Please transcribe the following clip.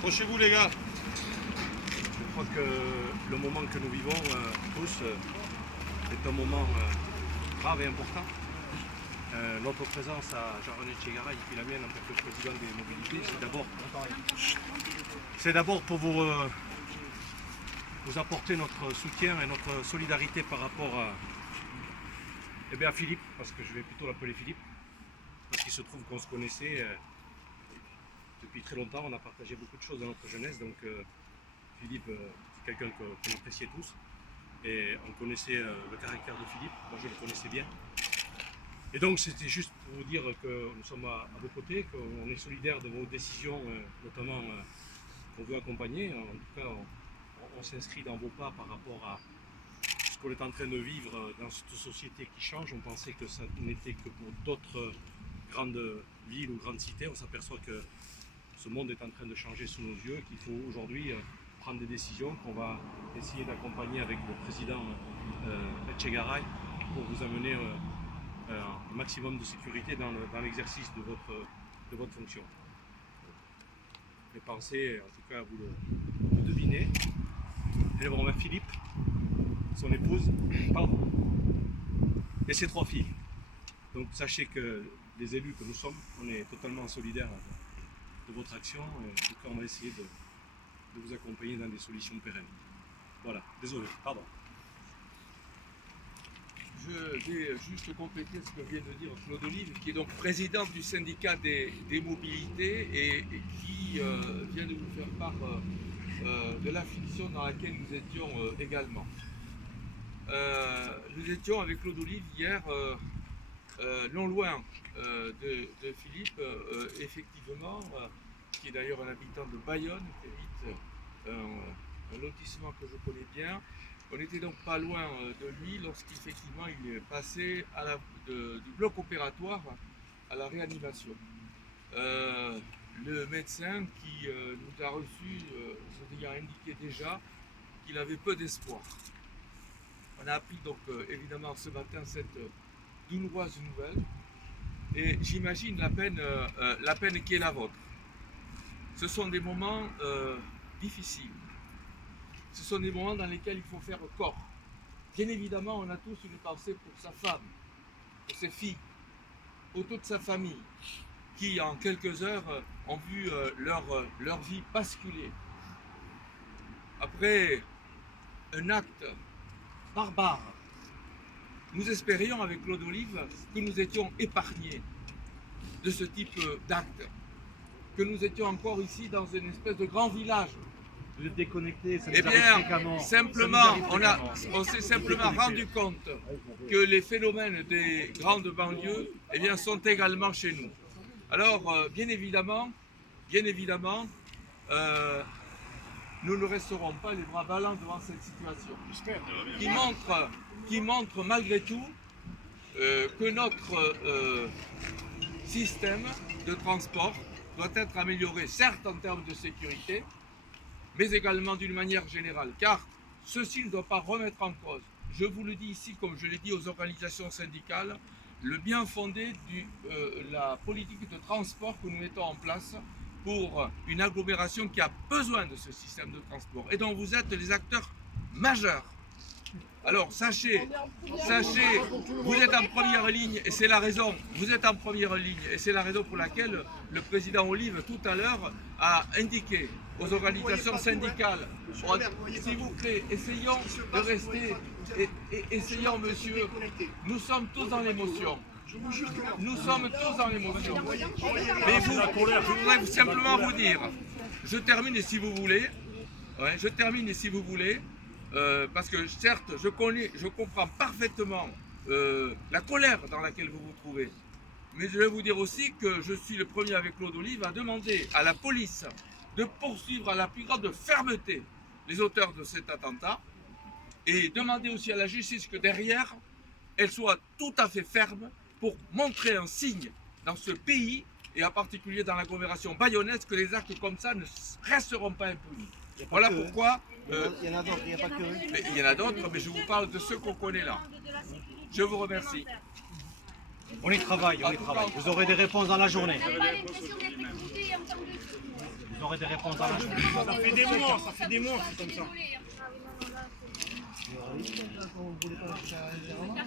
Approchez-vous les gars. Je crois que le moment que nous vivons tous est un moment grave et important. Notre présence à Jean-René Tchegaray, qui est la mienne en tant que président des mobilités, c'est d'abord pour vous apporter notre soutien et notre solidarité par rapport à Philippe, parce que je vais plutôt l'appeler Philippe, parce qu'il se trouve qu'on se connaissait depuis très longtemps, on a partagé beaucoup de choses dans notre jeunesse, donc Philippe, c'est quelqu'un qu'on appréciait tous, et on connaissait le caractère de Philippe, moi je le connaissais bien. Et donc c'était juste pour vous dire que nous sommes à vos côtés, qu'on est solidaires de vos décisions, notamment qu'on veut accompagner. En tout cas, on s'inscrit dans vos pas par rapport à ce qu'on est en train de vivre dans cette société qui change. On pensait que ça n'était que pour d'autres grandes villes ou grandes cités. On s'aperçoit que ce monde est en train de changer sous nos yeux, qu'il faut aujourd'hui prendre des décisions, qu'on va essayer d'accompagner avec le président Tchegaray pour vous amener un maximum de sécurité dans l'exercice de votre fonction. Les pensées, en tout cas, vous le devinez. Et bon, Philippe, son épouse, pardon, et ses 3 filles. Donc sachez que les élus que nous sommes, on est totalement solidaires de votre action. En tout cas, on va essayer de vous accompagner dans des solutions pérennes. Voilà, désolé, pardon. Je vais juste compléter ce que vient de dire Claude Olive, qui est donc président du syndicat des mobilités et qui vient de nous faire part de l'affliction dans laquelle nous étions également. Nous étions avec Claude Olive hier, non loin de Philippe, effectivement, qui est d'ailleurs un habitant de Bayonne, qui habite un lotissement que je connais bien. On n'était donc pas loin de lui lorsqu'effectivement il est passé du bloc opératoire à la réanimation. Le médecin qui nous a reçus nous a indiqué déjà qu'il avait peu d'espoir. On a appris donc évidemment ce matin cette douloureuse nouvelle et j'imagine la peine qui est la vôtre. Ce sont des moments difficiles. Ce sont des moments dans lesquels il faut faire corps. Bien évidemment, on a tous une pensée pour sa femme, pour ses filles, pour toute sa famille, qui en quelques heures ont vu leur vie basculer. Après un acte barbare, nous espérions avec Claude Olive que nous étions épargnés de ce type d'acte, que nous étions encore ici dans une espèce de grand village. Vous êtes déconnecté, ça Eh bien, simplement, on s'est simplement rendu compte que les phénomènes des grandes banlieues sont également chez nous. Alors, bien évidemment, nous ne resterons pas les bras ballants devant cette situation qui montre malgré tout que notre système de transport doit être amélioré, certes en termes de sécurité, mais également d'une manière générale, car ceci ne doit pas remettre en cause, je vous le dis ici comme je l'ai dit aux organisations syndicales, le bien fondé de la politique de transport que nous mettons en place pour une agglomération qui a besoin de ce système de transport et dont vous êtes les acteurs majeurs. Alors sachez, vous êtes en première ligne et c'est la raison, pour laquelle le président Olive tout à l'heure a indiqué aux organisations syndicales, s'il vous plaît, essayons de rester, essayons monsieur, nous sommes tous dans l'émotion. Nous sommes tous dans l'émotion. Mais je voudrais simplement vous dire, je termine si vous voulez, parce que certes, je comprends parfaitement la colère dans laquelle vous vous trouvez. Mais je vais vous dire aussi que je suis le premier avec Claude Olive à demander à la police de poursuivre à la plus grande fermeté les auteurs de cet attentat et demander aussi à la justice que derrière, elle soit tout à fait ferme pour montrer un signe dans ce pays et en particulier dans l'agglomération bayonnaise que les actes comme ça ne resteront pas impunis. Voilà pourquoi... Il y en a d'autres, il n'y a pas que eux. Il y en a d'autres, mais je vous parle de ceux qu'on connaît là. Je vous remercie. On y travaille. Vous aurez des réponses dans la journée. On n'a pas l'impression d'être écouté et entendu. Vous aurez des réponses dans la journée. Ça fait des mois, c'est comme ça. Il y aura une plainte, là, quand vous voulez pas faire un